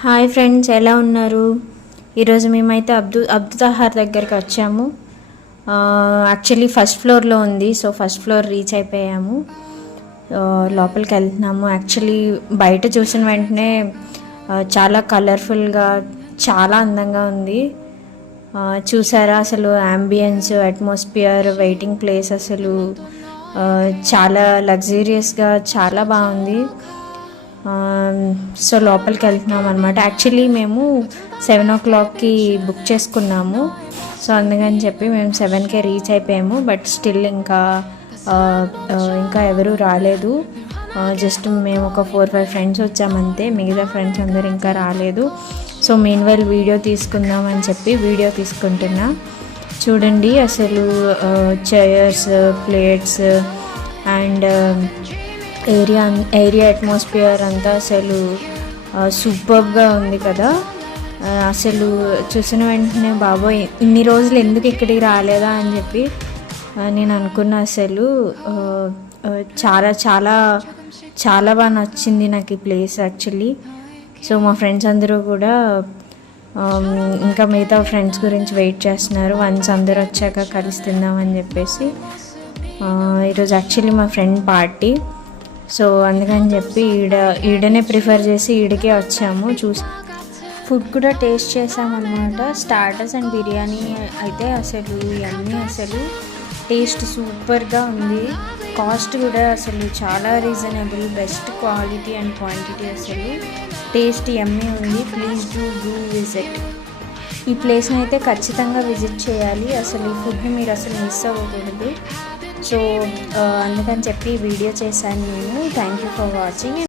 Hi friends, ఎలా ఉన్నారు? ఈరోజు మేమైతే అబ్దుతాహార్ దగ్గరికి వచ్చాము. యాక్చువల్లీ ఫస్ట్ ఫ్లోర్లో ఉంది, సో ఫస్ట్ ఫ్లోర్ రీచ్ అయిపోయాము. లోపలికి వెళ్తున్నాము. యాక్చువల్లీ బయట చూసిన వెంటనే చాలా కలర్ఫుల్గా, చాలా అందంగా ఉంది. చూసారా అసలు అంబియన్స్, అట్మాస్ఫియర్, వెయిటింగ్ ప్లేస్ అసలు చాలా లగ్జూరియస్గా చాలా బాగుంది. సో లోపలికి వెళ్తున్నాం అనమాట. యాక్చువల్లీ మేము 7 o'clockకి బుక్ చేసుకున్నాము. సో అందుకని చెప్పి మేము 7కే రీచ్ అయిపోయాము. బట్ స్టిల్ ఇంకా ఎవరు రాలేదు. జస్ట్ మేము ఒక 4-5 ఫ్రెండ్స్ వచ్చామంతే. మిగతా ఫ్రెండ్స్ అందరు ఇంకా రాలేదు. సో మీన్వైల్ వీడియో తీసుకుందాం అని చెప్పి వీడియో తీసుకుంటున్నా. చూడండి అసలు chairs, plates and area atmosphere అంతా అసలు సూపర్గా ఉంది కదా. అసలు చూసిన వెంటనే బాబోయ్, ఇన్ని రోజులు ఎందుకు ఇక్కడికి రాలేదా అని చెప్పి నేను అనుకున్నా. అసలు చాలా చాలా చాలా బాగా నచ్చింది నాకు ఈ ప్లేస్ యాక్చువల్లీ. సో మా ఫ్రెండ్స్ అందరూ కూడా ఇంకా మిగతా ఫ్రెండ్స్ గురించి వెయిట్ చేస్తున్నారు. వన్స్ అందరూ వచ్చాక కలిసి తిందామని చెప్పేసి. ఈరోజు యాక్చువల్లీ మా ఫ్రెండ్ పార్టీ. సో అందుకని చెప్పి ఈడనే ప్రిఫర్ చేసి ఈడకే వచ్చాము. ఫుడ్ కూడా టేస్ట్ చేసామన్నమాట. స్టార్టర్స్ అండ్ బిర్యానీ అయితే అసలు ఇవన్నీ అసలు టేస్ట్ సూపర్గా ఉంది. కాస్ట్ కూడా అసలు చాలా reasonable, best quality and quantity, అసలు టేస్ట్ యమ్మీ ఉంది. Please do visit. ఈ ప్లేస్ని అయితే ఖచ్చితంగా విజిట్ చేయాలి. అసలు ఈ ఫుడ్ని మీరు అసలు మిస్ అవ్వకూడదు. సో అందుకని చెప్పి వీడియో చేశాను నేను. Thank you for watching.